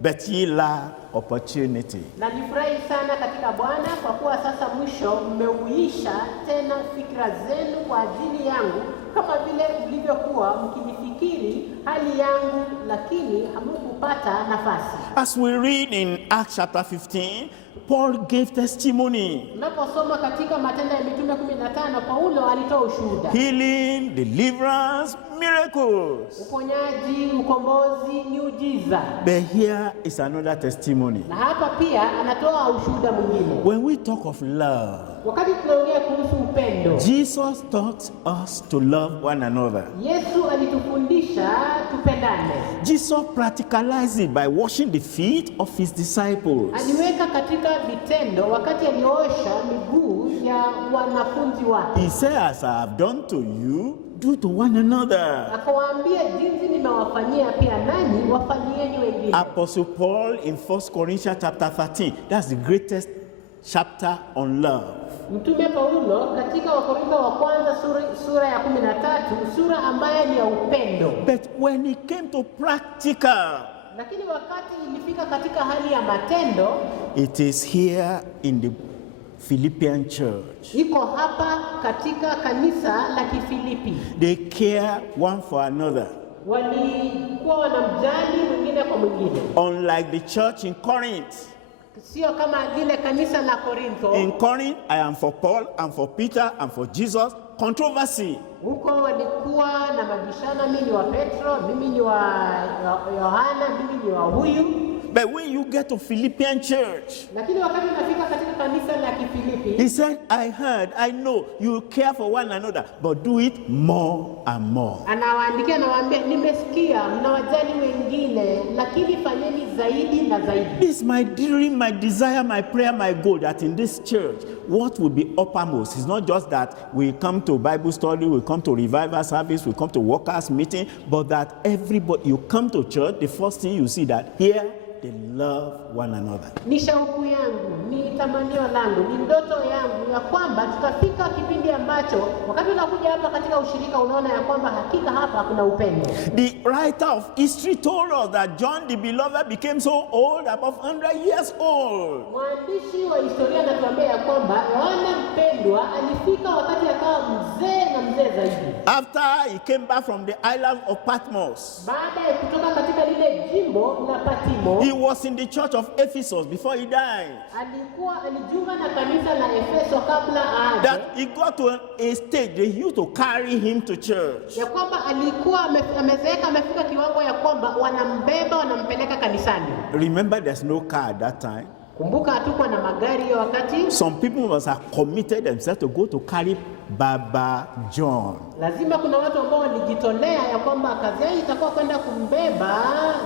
but ye lack opportunity. Na nifurahi sana katika Bwana, kwa kuwa sasa mwisho mmeuisha tena fikra zenu kwa ajili yangu, kama vile mlivyokuwa mkinifikiri hali yangu, lakini hamkupata nafasi. As we read in Acts chapter 15, Paul gave testimony. Unaposoma katika Matendo ya Mitume 15, Paulo alitoa ushuhuda. Healing, deliverance, miracles. Uponyaji, ukombozi, miujiza. But here is another testimony. Na hapa pia anatoa ushuhuda mwingine. When we talk of love, wakati tunaongea kuhusu upendo, Jesus taught us to love one another. Yesu alitufundisha tupendane. Jesus practicalized it by washing the feet of his disciples. Aliweka katika vitendo wakati aliosha miguu ya wanafunzi wake. He said, as I have done to you, do to one another. Akawaambia, jinsi nimewafanyia pia nanyi wafanyieni wengine. Apostle Paul in 1 Corinthians chapter 13, that's the greatest chapter on love. Mtume Paulo katika Wakorintho wa kwanza sura ya 13, sura ambayo ni ya upendo. But when it came to practical, lakini wakati ilifika katika hali ya matendo, it is here in the Philippian church. Iko hapa katika kanisa la Kifilipi. They care one for another. Walikuwa wanamjali mwingine kwa mwingine. Unlike the church in Corinth, Sio kama lile kanisa la Korintho. In Corinth, I am for Paul, I'm for Peter, I'm for Jesus. Controversy. Huko walikuwa na mabishano, mimi ni wa Petro, mimi ni wa Yohana, mimi ni wa huyu. But when you get to Philippian church, lakini wakati unafika katika kanisa la Kifilipi, he said, I heard, I know you care for one another, but do it more and more. Anawaandikia, anawaambia, nimesikia mnawajali wengine, lakini fanyeni zaidi na zaidi. This is my dream, my desire, my prayer, my goal, that in this church, what will be uppermost is not just that we come to Bible study, we come to revival service, we come to workers meeting, but that everybody, you come to church, the first thing you see that here, they love one another. Ni shauku yangu, ni tamanio langu, ni ndoto yangu ya kwamba tutafika kipindi ambacho wakati unakuja hapa katika ushirika unaona ya kwamba hakika hapa kuna upendo. The writer of history told us that John the Beloved became so old, above 100 years old. Mwandishi wa historia anatuambia ya kwamba Yohana mpendwa alifika wakati akawa mzee na mzee zaidi. After he came back from the island of Patmos. Baada ya kutoka katika lile jimbo la Patimo. He was in the church of Ephesus before he died. Alikuwa alijiunga na kanisa la Efeso kabla aje. That he got to a stage they used to carry him to church. Ya kwamba alikuwa amezeeka, amefika kiwango ya kwamba wanambeba wanampeleka kanisani. Remember, there's no car at that time. Kumbuka hatukuwa na magari hiyo wakati. Some people must have committed themselves to go to carry Baba John. Lazima kuna watu ambao walijitolea ya kwamba kazi yao itakuwa kwenda kumbeba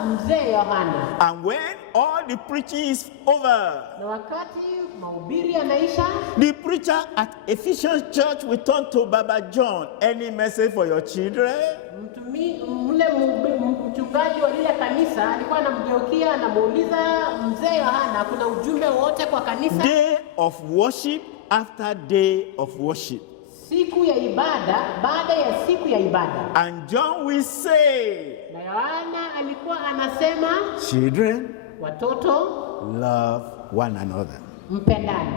mzee Yohana. And when all the preaching is over, na wakati mahubiri yanaisha, the preacher at Ephesians Church will turn to Baba John. Any message for your children? Mchungaji wa lile kanisa alikuwa anamgeukia, anamuuliza mzee Yohana, kuna ujumbe wote kwa kanisa? Day of worship after day of worship. Siku ya ibada baada ya siku ya ibada. And John will say, na Yohana alikuwa anasema, children, watoto, love one another. Mpendane.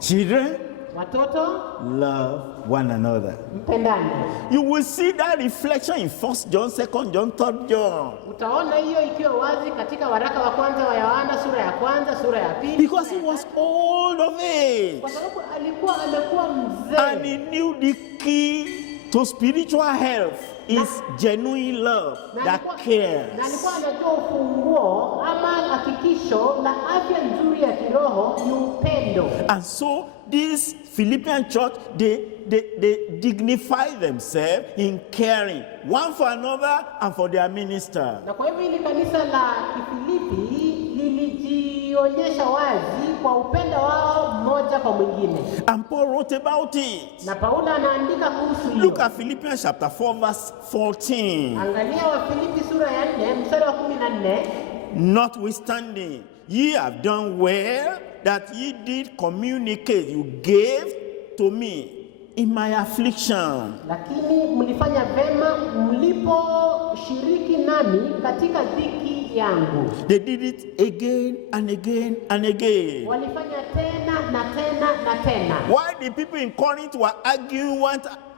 Children, watoto, love one another. Mpendane. You will see that reflection in 1 John, 2 John, 3 John. Utaona hiyo ikiwa wazi katika waraka wa kwanza wa Yohana sura ya kwanza, sura ya pili. Because he was old of age. Kwa sababu alikuwa amekuwa mzee. And he knew the key to spiritual health is genuine love that cares. Na alikuwa anajua ufunguo ama hakikisho la afya nzuri ya kiroho ni upendo. And so this Philippian church, they dignify themselves in caring one for another and for their minister. Na kwa hivyo hili kanisa la Kifilipi lilijionyesha wazi kwa upendo wao mmoja kwa mwingine. And Paul wrote about it. Na Paulo anaandika kuhusu hilo. Look at Philippians chapter 4 verse 14. Angalia Wafilipi sura ya 4 mstari wa 14. Notwithstanding, ye have done well that ye did communicate, you gave to me in my affliction. Lakini mlifanya vema mliposhiriki nami katika dhiki yangu. They did it again and again and again. Walifanya tena na tena na tena. Why the people in Corinth were arguing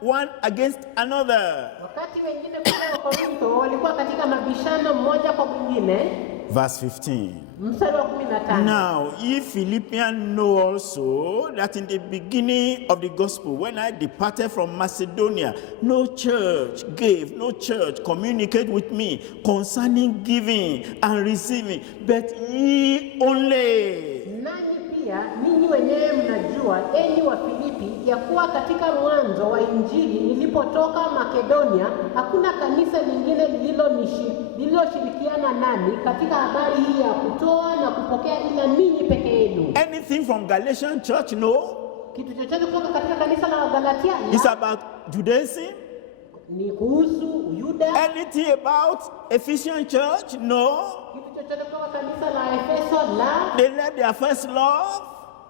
one against another? Wakati wengine kule wa Korintho walikuwa katika mabishano mmoja kwa mwingine. Verse 15. Mstari wa 15. Now, ye Philippians know also that in the beginning of the gospel, when I departed from Macedonia, no church gave, no church communicate with me concerning giving and receiving, but ye only. Nani pia ninyi wenyewe mnajua, enyi wa Filipi, ya kuwa katika mwanzo wa Injili nilipotoka Makedonia, hakuna kanisa lingine lililoshirikiana nami katika habari hii ya kutoa na kupokea ila ninyi peke yenu. Anything from Galatian church? No. Kitu chochote kutoka katika kanisa la Galatia? It's about Judaism. Ni kuhusu Uyuda. Anything about Ephesian church? No. Kitu chochote kutoka kanisa la Efeso? La. They left their first love.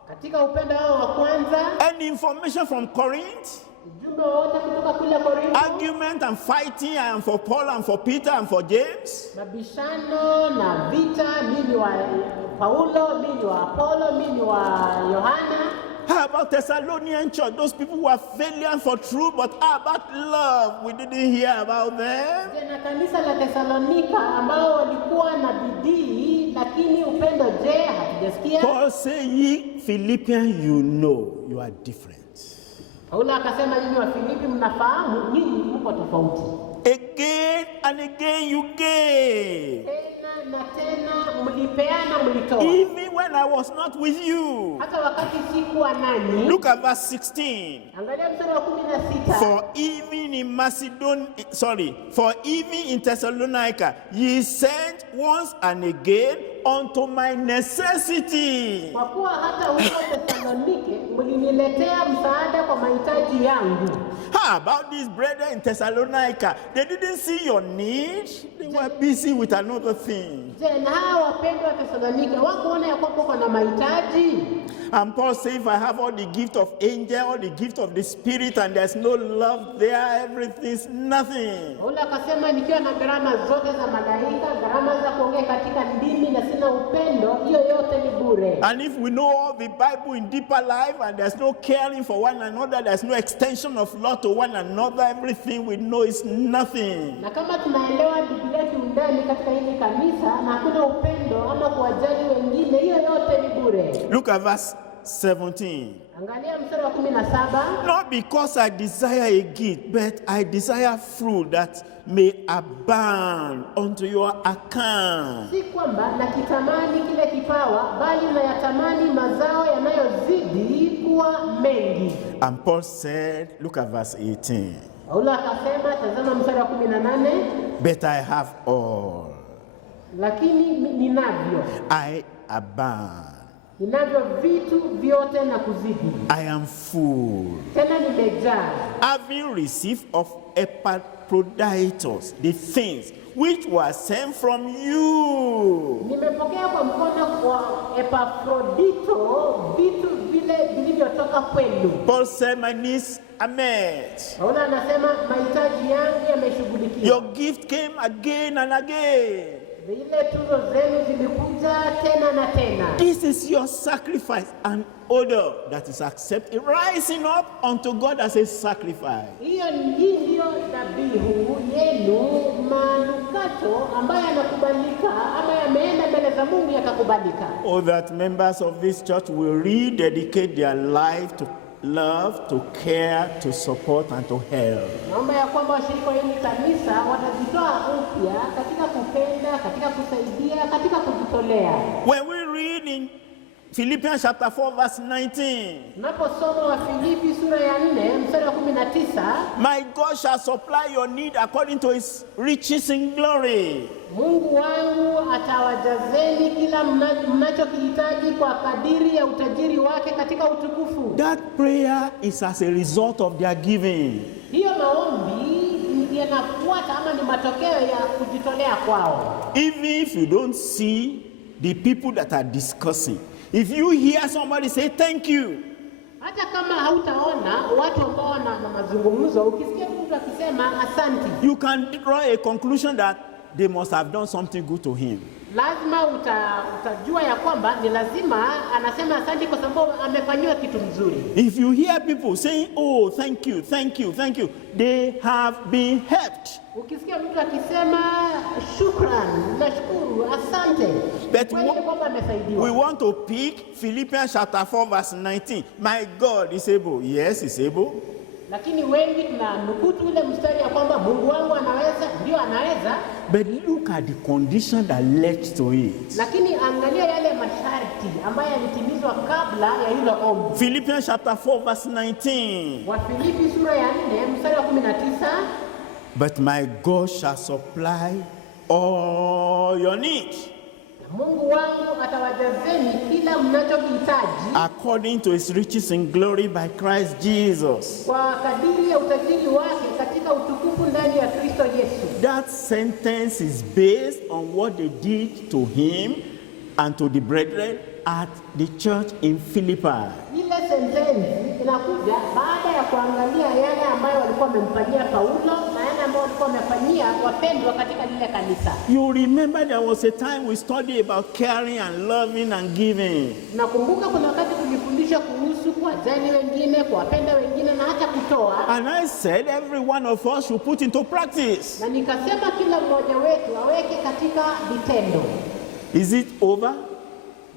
Katika upendo wao wa kwanza. Any information from Corinth? Ujumbe wote kutoka kule Korintho. Argument and fighting, I am for Paul and for Peter and for James. Mabishano na vita, mimi wa Paulo, mimi wa Apollo, mimi wa Yohana. How about Thessalonian church? Those people who are valiant for truth, but how about love? We didn't hear about them. Na kanisa la Thessalonika ambao walikuwa na bidii lakini upendo, je, hatujasikia mnayasikia. Paul said, ye Philippians, you know you are different. Paulo akasema nyinyi wa Filipi mnafahamu nyinyi mko tofauti. Again and again you gave. Tena na tena mlipeana, mlitoa. Even when I was not with you. Hata wakati sikuwa nanyi. Look at verse 16. Angalia mstari wa 16. For even in Thessalonica, ye sent once and again unto my necessity. Kwa kuwa hata huko Thessalonike mliniletea msaada kwa mahitaji yangu. How about these brethren in Thessalonica? They didn't see your need. They were busy with another thing. Je, na hawa wapendwa wa Thessalonike wakuona ya kwamba kuna mahitaji? And Paul said, if I have all the gift of angel, all the gift of the spirit, and there's no love there, everything's nothing. Paulo akasema nikiwa na gharama zote za malaika, gharama za kuongea katika ndimi na sina upendo, hiyo yote ni bure. And if we know all the Bible in deeper life and there's no caring for one another, there's no extension of love to one another, everything we know is nothing. Na kama tunaelewa Biblia kiundani katika hili kanisa na hakuna upendo ama kuwajali wengine, hiyo yote ni bure. Look at verse 17. Angalia mstari wa 17. Not because I desire a gift, but I desire fruit that may abound unto your account. Si kwamba nakitamani kile kipawa, bali nayatamani mazao yanayozidi kuwa mengi. And Paul said, look at verse 18. Paulo akasema, tazama mstari wa 18. But I have all. Lakini ninavyo. I abound. Ninavyo vitu vyote na kuzidi. I am full. Tena nimejaa. Having received of Epaphroditus the things which were sent from you. Nimepokea kwa mkono kwa Epafrodito vitu vile vilivyotoka kwenu. Paul said, my needs are met. Paulo anasema mahitaji yangu yameshughulikiwa. Your gift came again and again. Zile tuzo zenu zilikuja tena na tena. This is your sacrifice, an odor that is accepted, rising up unto God as a sacrifice. Hii ndio dhabihu yenu, manukato ambayo yanakubalika ama yameenda mbele za Mungu yakakubalika. Oh, that members of this church will rededicate their life to love, to care, to support, and to help. Naomba ya kwamba washirika wa hili kanisa watajitoa upya katika kupenda, katika kusaidia, katika kujitolea. When we read in Philippians chapter 4 verse 19. Tunaposoma wa Filipi sura ya 4 mstari wa 19. My God shall supply your need according to his riches in glory. Mungu wangu atawajazeni kila mnachokihitaji kwa kadiri ya utajiri wake katika utukufu. That prayer is as a result of their giving. Hiyo maombi yanafuata ama ni matokeo ya kujitolea kwao. Even if you don't see the people that are discussing, if you hear somebody say thank you, hata kama hautaona watu ambao wana mazungumzo, ukisikia mtu akisema asante, you can draw a conclusion that they must have done something good to him. Lazima utajua ya kwamba ni lazima anasema asante kwa sababu amefanyiwa kitu mzuri. If you hear people saying, oh, thank you, thank you, thank you, they have been helped. Ukisikia mtu akisema shukran, nashukuru, asante, But we want to pick Philippians chapter 4 verse 19. My God is able. Yes, he's able. Lakini wengi tunanukutu ule mstari ya kwamba Mungu wangu anaweza, ndio anaweza. But look at the condition that led to it. Lakini angalia yale masharti ambayo yalitimizwa kabla ya hilo ombi. Philippians chapter 4 verse 19. Wa Filipi sura ya 4 mstari wa 19. But my God shall supply all your needs. Mungu wangu atawajazeni kila mnachokihitaji according to his riches in glory by Christ Jesus. Kwa kadiri ya utajiri wake katika utukufu ndani ya Kristo Yesu. That sentence is based on what they did to him and to the brethren at the church in Philippi. Ile sentence inakuja baada ya kuangalia yale ambayo walikuwa wamemfanyia Paulo na yale ambayo walikuwa wamefanyia wapendwa katika lile kanisa. You remember there was a time we studied about caring and loving and giving. Nakumbuka kuna wakati tulifundisha kuhusu kuwajali wengine, kuwapenda wengine na hata kutoa. And I said every one of us should put into practice. Na nikasema kila mmoja wetu aweke katika vitendo. Is it over?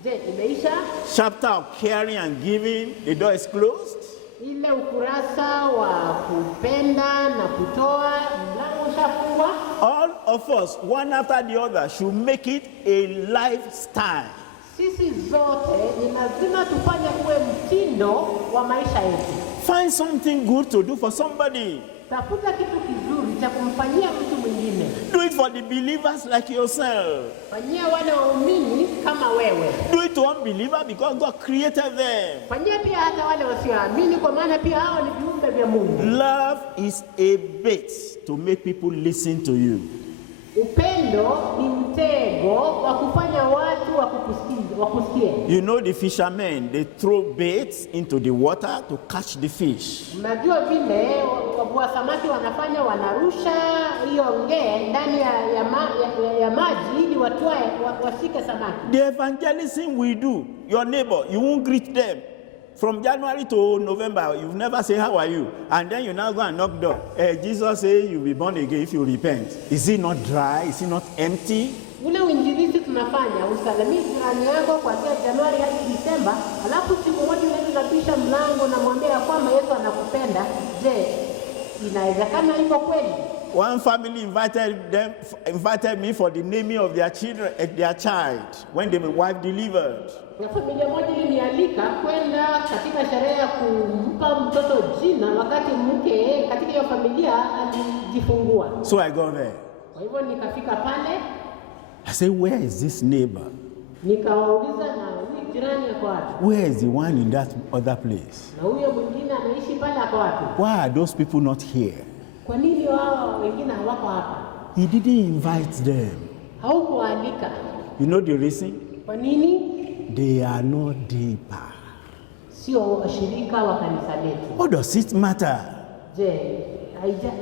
Je, imeisha? Chapter of caring and giving, the door is closed. Ile ukurasa wa kupenda na kutoa, mlango ushafungwa. All of us, one after the other, should make it a lifestyle. Sisi zote ni lazima tufanye kuwe mtindo wa maisha yetu. Find something good to do for somebody. Tafuta kitu kizuri cha kumfanyia mtu mwingine. Do it for the believers like yourself. Fanyia wale waumini kama wewe. Do it to unbelievers because God created them. Fanyia pia hata wale wasioamini kwa maana pia hao ni viumbe vya Mungu. Love is a bait to make people listen to you. Upendo ni mtego wa kufanya watu wakusikie. You know the fishermen, they throw baits into the water to catch the fish. Mnajua vile wavua samaki wanafanya, wanarusha hiyo ngee ndani ya maji ili watwae washike samaki. The evangelism we do, your neighbor, you won't greet them. From January to November, you never say, how are you? And then you now go and knock door. Jesus says you'll be born again if you repent. Is it not dry? Is it not empty? Ule uinjilisti tunafanya, usalimie jirani yako kuanzia Januari hadi Disemba, alafu siku moja unabisha mlango na mwambie kwamba Yesu anakupenda. Je, inawezekana hivyo kweli? One family invited me for the naming of their child when the wife delivered. Familia moja ilinialika kwenda katika sherehe ya kumpa mtoto jina wakati mke katika hiyo familia alijifungua. So I go there. Kwa hivyo nikafika pale. I say, where is this neighbor? Nikawauliza, na huyu jirani yuko wapi? Where is the one in that other place? Na huyo mwingine anaishi pale ako wapi? Why are those people not here? Kwa nini wao wengine hawako hapa? He didn't invite them. Haukualika. You know the reason? Kwa nini? They are not deeper. Sio washirika wa kanisa letu. What does it matter? Je,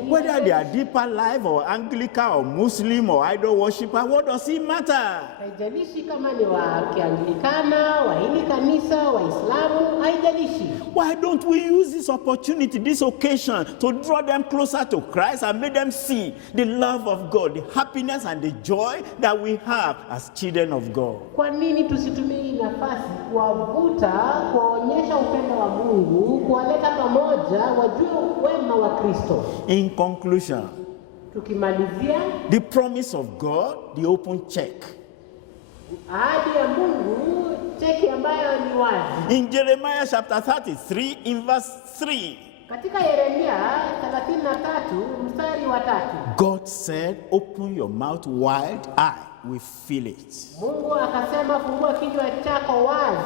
whether they are deeper life or Anglican or Muslim or idol worshiper, what does it matter? Haijalishi kama ni wa Kianglikana, wa hili kanisa, wa Islamu, haijalishi. Why don't we use this opportunity, this occasion, to draw them closer to Christ and make them see the love of God, the happiness and the joy that we have as children of God? Kwa nini tusitumie hii nafasi kuwavuta, kuwaonyesha upendo wa Mungu, kuwaleta pamoja, wajue wema wa Kristo? In conclusion, tukimalizia, the promise of God, the open check. Ahadi ya Mungu, cheki ambayo ni wazi. In Jeremiah chapter 33 in verse 3. Katika Yeremia 33 mstari wa 3. God said, open your mouth wide, I will fill it. Mungu akasema, fungua kinywa chako wazi,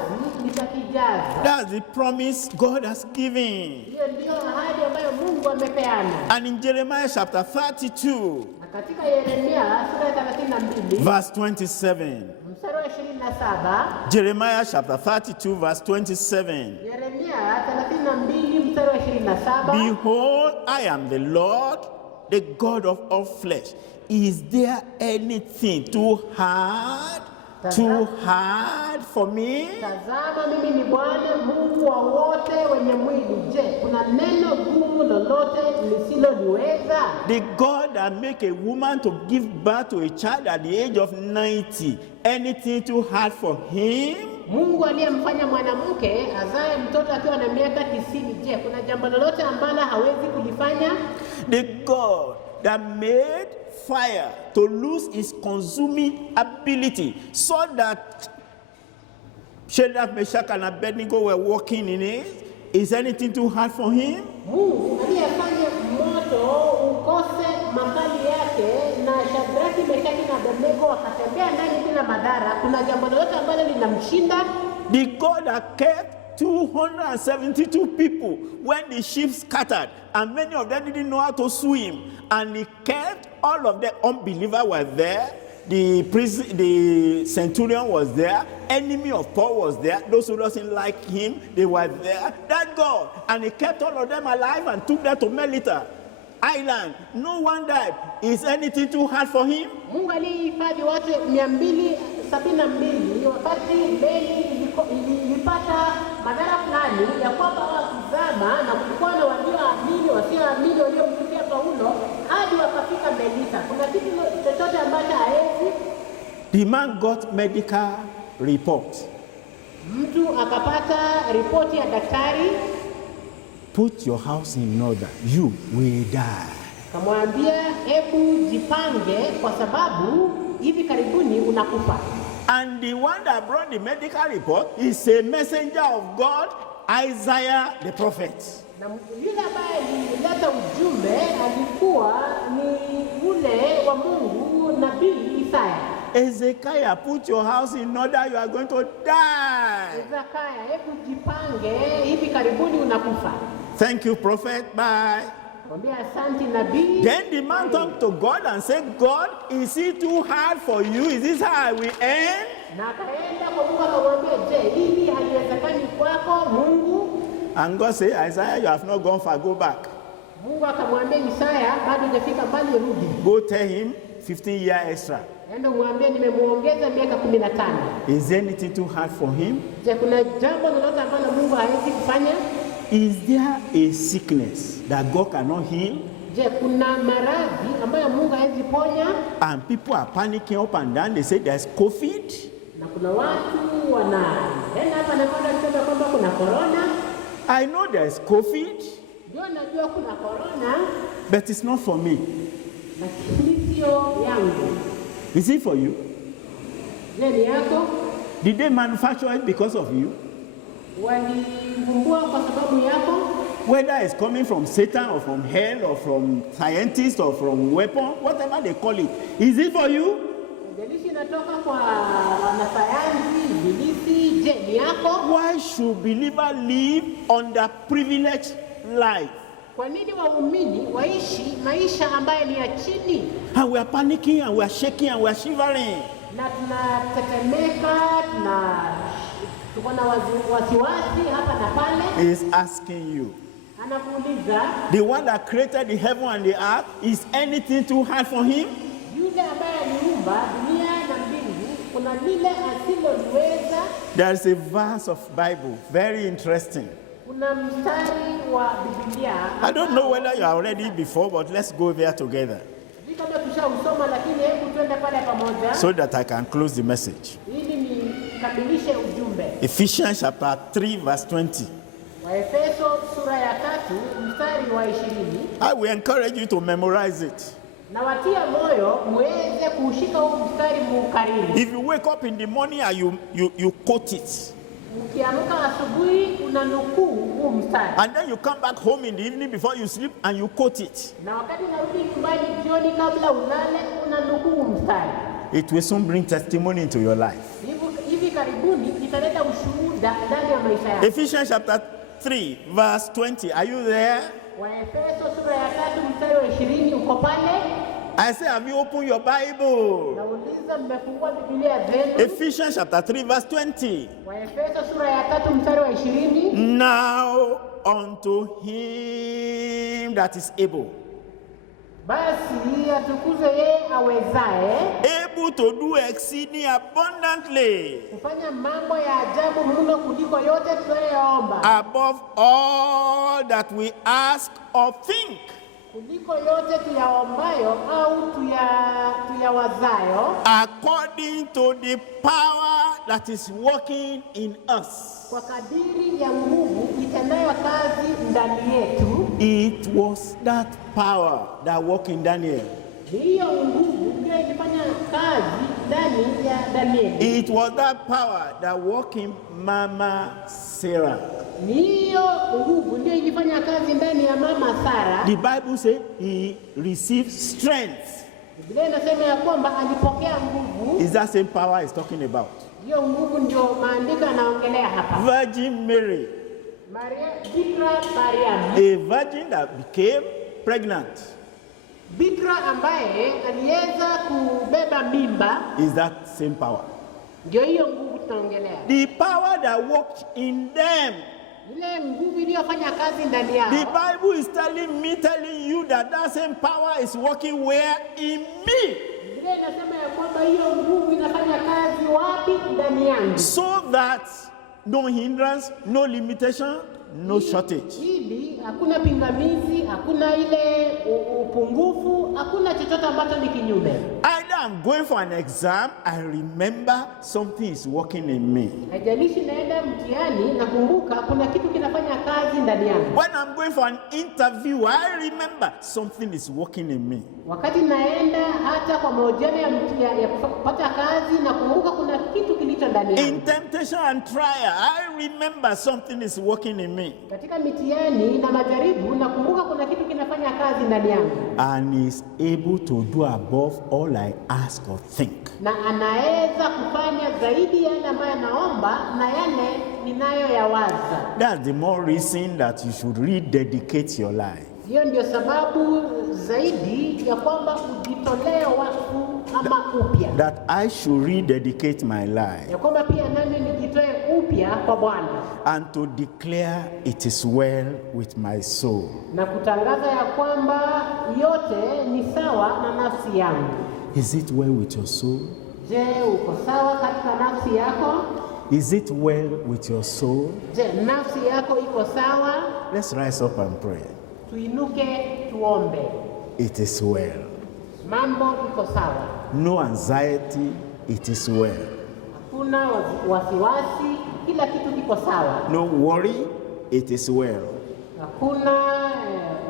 nitakijaza. That's the promise God has given. Hiyo ndio ahadi ambayo Mungu amepeana. And in Jeremiah chapter 32, katika Yeremia sura ya 32 verse 27. Mstari wa 27. Jeremiah chapter 32 verse 27. Yeremia 32 mstari wa 27. Behold, I am the Lord, the God of all flesh. Is there anything too hard for me? Tazama, mimi ni Bwana Mungu wa wote wenye mwili. Je, kuna neno gumu lolote nisiloliweza? The God that make a woman to give birth to a child at the age of 90. Anything too hard for him? Mungu aliyemfanya mwanamke azae mtoto akiwa na miaka 90. Je, kuna jambo lolote ambalo hawezi kulifanya? The God that made fire to lose its consuming ability, so that Shadrach, Meshach, and Abednego were walking in it. Is anything too hard for him? Mungu aliyefanya moto ukose makali yake na Shadrach, Meshach na Abednego wakatembea ndani bila madhara, kuna jambo lolote ambalo linamshinda? The God that kept 272 people when the ship scattered, and many of them didn't know how to swim, and he kept all of the unbelievers were there. The centurion was there. Enemy of Paul was there. Those who doesn't like him, they were there. That God, and he kept all of them alive and took them to Melita Island. No one died. Is anything too hard for him? Mungu alihifadhi watu 272 wakati meli ilipata madhara fulani ya kwamba wakizama, na kulikuwa na walioamini, wasioamini waliomsikia Paulo hadi wakafika Melita. Kuna kitu chochote ambacho haezi? The man got medical report. Mtu akapata ripoti ya daktari, put your house in order, you will die. Kamwambia hebu jipange kwa sababu hivi karibuni unakufa. And the one that brought the medical report is a messenger of God, Isaiah the prophet. Na yule ambaye alileta ujumbe alikuwa ni ule wa Mungu, nabii Isaya. Ezekiah, put your house in order, you are going to die. Ezekiah, hebu jipange, hivi karibuni unakufa. Thank you, prophet. Bye. Then the man turned to God and said, God, is it too hard for you? Is this how I will end? And God said, Isaiah, you have not gone far, go back. Go tell him 15 years extra. Is there anything too hard for him? Is there a sickness that God cannot heal? And people are panicking up and down. They say there's COVID. I know there's COVID, but it's not for me. Is it for you? Did they manufacture it because of you? Whether it's coming from Satan or from hell or from scientists or from weapon, whatever they call it, is it for you? Why should believers live under privileged life? And we are panicking and we are shaking and we are shivering. He is asking you, the one that created the heaven and the earth, is anything too hard for him? There is a verse of Bible, very interesting. I don't know whether you are ready before, but let's go there together so that I can close the message. Ephesians chapter 3 verse 20. I will encourage you to memorize it. If you wake up in the morning and you quote it, and then you come back home in the evening before you sleep and you quote it, it will soon bring testimony into your life. Ephesians chapter 3 verse 20. Are you there? I say, have you opened your Bible? Ephesians chapter 3 verse 20. Now unto him that is able, able to do exceeding abundantly above all that we ask or think, according to the power that is working in us. It was that power that worked in Daniel. It was that power that worked in Mama Sarah. The Bible says he received strength. Is that same power he's talking about? Virgin Mary, a virgin that became pregnant, is that same power. The power that worked in them. The Bible is telling you that same power is working where? In me. So that no hindrance, no limitation, no shortage. Either I'm going for an exam, I remember something is working in me. Haijalishi naenda mtihani, nakumbuka kuna kitu kinafanya kazi ndani yangu. When I'm going for an interview, I remember something is working in me. Wakati naenda hata kwa mahojiano ya kupata kazi, nakumbuka kuna kitu kilicho ndani yangu. In temptation and trial, I remember something is working in me. Katika mitihani na majaribu, nakumbuka kuna kitu kinafanya kazi ndani yangu. And is able to do above all I ask or think. Na anaweza kufanya zaidi yale ambayo naomba na yale ninayoyawaza. That's the more reason that you should rededicate your life. Hiyo ndio sababu zaidi ya kwamba ujitolee wakfu ama upya. That I should rededicate my life. Ya kwamba pia nami nijitoe upya kwa Bwana. And to declare it is well with my soul. Na kutangaza ya kwamba yote ni sawa na nafsi yangu. Is it well with your soul? Je, uko sawa katika nafsi yako? Is it well with your soul? Je, nafsi yako iko sawa? Let's rise up and pray. Tuinuke tuombe. It is well. Mambo iko sawa. No anxiety, it is well. Hakuna wasiwasi, kila kitu kiko sawa. No worry, it is well. Hakuna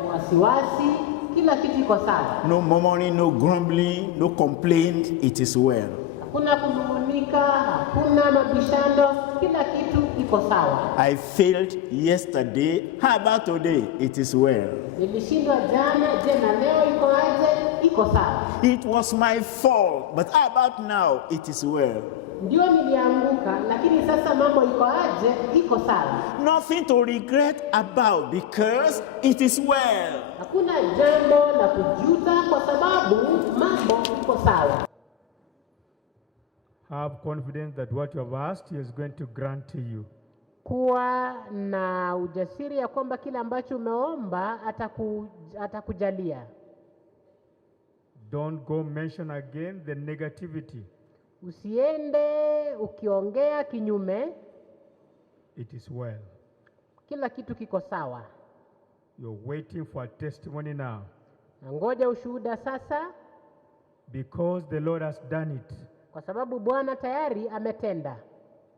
wasiwasi, kila kitu iko sawa. No murmuring, no grumbling, no complaint, it is well. Hakuna kunung'unika, hakuna mabishano, kila kitu iko sawa. I failed yesterday, how about today? It is well. Nilishindwa jana, je na leo iko aje? Iko sawa. It was my fault, but how about now? It is well. Ndio nilianguka, lakini sasa mambo iko aje? Iko sawa. Nothing to regret about because it is well. Hakuna jambo la kujuta kwa sababu mambo iko sawa. Have confidence that what you have asked, He is going to grant to you. Kuwa na ujasiri ya kwamba kile ambacho umeomba atakujalia. Don't go mention again the negativity. Usiende ukiongea kinyume. It is well. Kila kitu kiko sawa. You're waiting for a testimony now. Ngoja ushuhuda sasa. Because the Lord has done it. Kwa sababu Bwana tayari ametenda.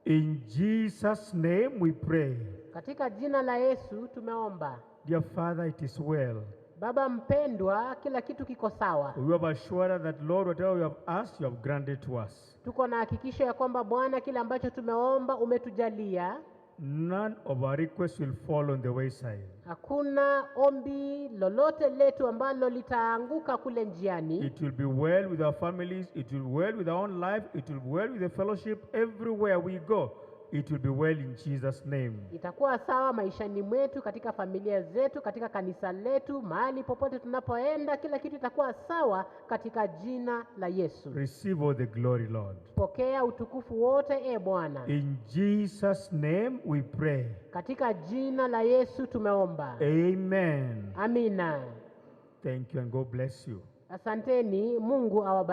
In Jesus' name we pray. Katika jina la Yesu tumeomba. Dear Father, it is well. Baba mpendwa, kila kitu kiko sawa. We have assured that Lord, whatever we have asked, you have granted to us. Tuko na hakikisho ya kwamba Bwana kile ambacho tumeomba umetujalia. None of our requests will fall on the wayside. Hakuna ombi lolote letu ambalo litaanguka kule njiani. It will be well with our families, it will be well with our own life, it will be well with the fellowship everywhere we go. It will be well in Jesus' name. Itakuwa sawa maishani mwetu, katika familia zetu, katika kanisa letu, mahali popote tunapoenda, kila kitu itakuwa sawa katika jina la Yesu. Receive all the glory, Lord. Pokea utukufu wote Bwana. In Jesus' name we pray. Katika jina la Yesu tumeomba. Amen. Amina. Thank you and God bless you. Asanteni, Mungu awabariki.